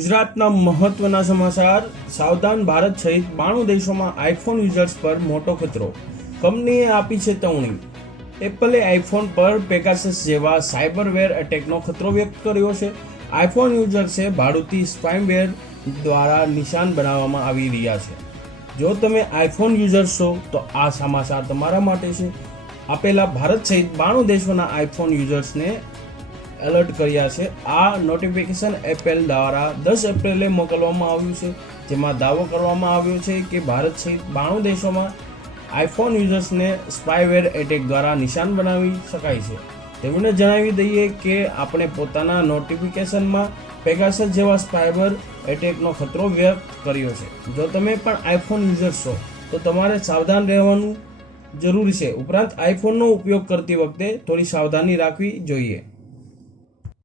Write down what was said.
ગુજરાતના મહત્વના સમાચાર, સાવધાન ભારત સહિત બાણું દેશોમાં આઈફોન યુઝર્સ પર મોટો ખતરો. કંપનીએ આપી છે તવણી. એપલે આઈફોન પર પેગાસસ જેવા સાયબરવેર એટેકનો ખતરો વ્યક્ત કર્યો છે. આઈફોન યુઝર્સે ભાડુતી સ્પાઇમવેર દ્વારા નિશાન બનાવવામાં આવી રહ્યા છે. જો તમે આઈફોન યુઝર્સ છો, તો આ સમાચાર તમારા માટે છે. આપેલા ભારત સહિત બાણું દેશોના આઈફોન યુઝર્સને એલર્ટ કર્યા છે. આ નોટિફિકેશન એપેલ દ્વારા દસ એપ્રિલે મોકલવામાં આવ્યું છે. જેમાં દાવો કરવામાં આવ્યો છે કે ભારત સહિત બાણું દેશોમાં આઈફોન યુઝર્સને સ્પાયવેર એટેક દ્વારા નિશાન બનાવી શકાય છે. તેમણે જણાવી દઈએ કે આપણે પોતાના નોટિફિકેશનમાં પેગાસસ જેવા સ્પાયબર એટેકનો ખતરો વ્યક્ત કર્યો છે. જો તમે પણ આઈફોન યુઝર્સ છો, તો તમારે સાવધાન રહેવાનું જરૂરી છે. ઉપરાંત આઈફોનનો ઉપયોગ કરતી વખતે થોડી સાવધાની રાખવી જોઈએ.